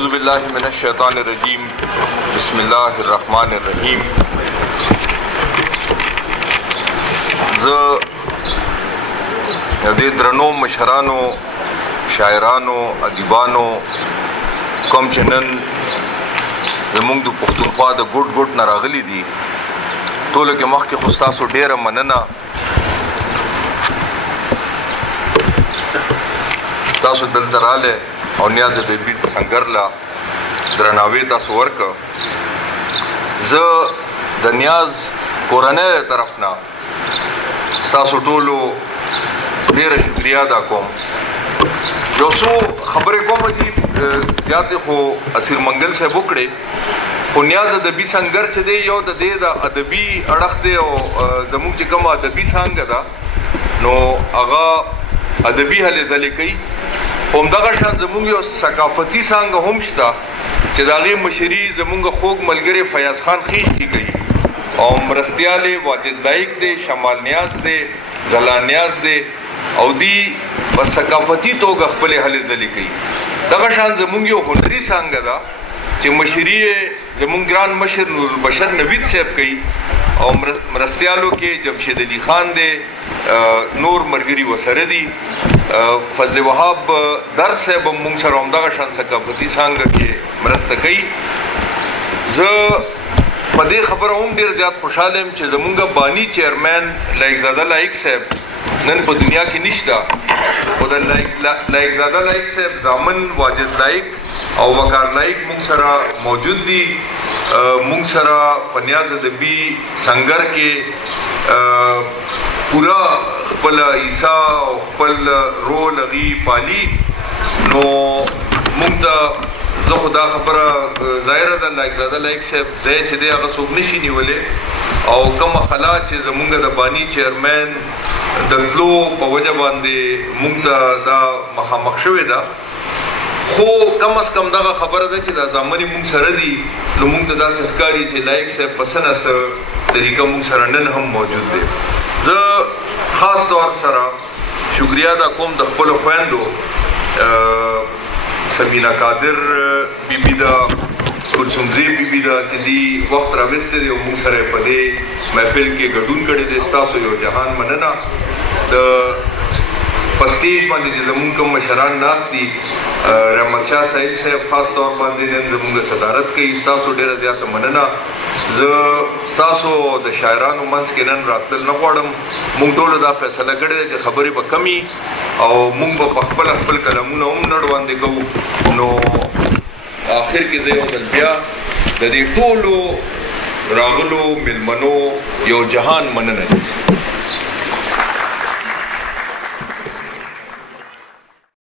اعوذ باللہ من الشیطان الرجیم بسم اللہ الرحمن الرحیم. زه د دې درنو مشرانو شاعرانو ادیبانو کوم چې نن زموږ د پښتونخوا د ګوټ ګوټ نه راغلي دي ټولو کې مخکې خو ستاسو ډېره مننه. تاسو دلته راغلی او نیاز د بیټ سنگر لا درناوی تاسو ورکړه. زه د نیاز کورنۍ طرف نه تاسو ټولو ډېره شکریا ادا کوم. یو څو خبرې کوم چې زیاتې خو اسیر منګل صاحب وکړې، خو نیاز ادبي سنگر چې دی یو د دې د ادبي اړخ دی او زموږ چې کومه ادبي څانګه ده نو هغه ادبي هلې ځلې کوي. همدغه شان زموږ یو ثقافتي څانګه هم شته چې د هغې مشري زموږ خوږ ملګری فیاض خان خیشتي کوي او مرستیال واجد لایق دی، شمال نیاز دی، ځلان نیاز دی او دی په ثقافتي توګه خپلې هلې ځلې کوي. دغه شان زموږ یو هنري څانګه ده چې مشري یې زموږ ګران مشر نورالبشر نوید صاحب کوي او مرستیالو کې جمشید علي خان دی، نور ملګري ورسره دي، فضل وهاب در صاحب هم موږ سره همدغه شان ثقافتي څانګه کې مرسته کوي. زه په دې خبره هم ډېر زیات خوشحاله یم چې زموږ بانی چیرمین لایقزاده لایق صاحب نن په دنیا کې نشته، خو د لایقزاده لایق صاحب زامن واجد لایق او وقار لایق موږ سره موجود دي. موږ سره په نیاز ادبي سنگر کې پورا خپل عیسا او خپل رول هغې پالي. نو موږ ته زه خو دا خبره ظاهره ده لایقزاده لایق صاحب ځای چې دی هغه څوک نشي نیولی او کومه خلا چې زموږ د باني چیرمین د تلو په وجه باندې موږ ته دا مخامخ شوې ده، خو کم از کم دغه خبره ده چې دا زامنې موږ سره دي نو موږ ته داسې ښکاري چې لایق صاحب په څه نه څه طریقه موږ سره نن هم موجود دی. زه خاص طور سره شکریا ادا کوم د خپلو خویندو سمینا قادر بیبي ده، کلثومزی بیبي ده چې دې وخت راوستی دی او موږ سره په دې محفل کې ګډون کړی دی. ستاسو یو جهان مننه. د په سټیج باندې چې زموږ کوم مشران ناست دي، رحمت شاه سعید صاحب خاص طور باندې نن زموږ صدارت کوي، ستاسو ډېره زیاته مننه. زه ستاسو د شاعرانو منځ کې نن راتلل نه غواړم. موږ ټولو دا فیصله کړې ده چې خبرې به کمي او موږ به په خپله خپل کلمونه هم نه وړاندې کوو. نو آخر کې زه یو ځل بیا د دې ټولو راغلو مېلمنو یو جهان مننه کوم.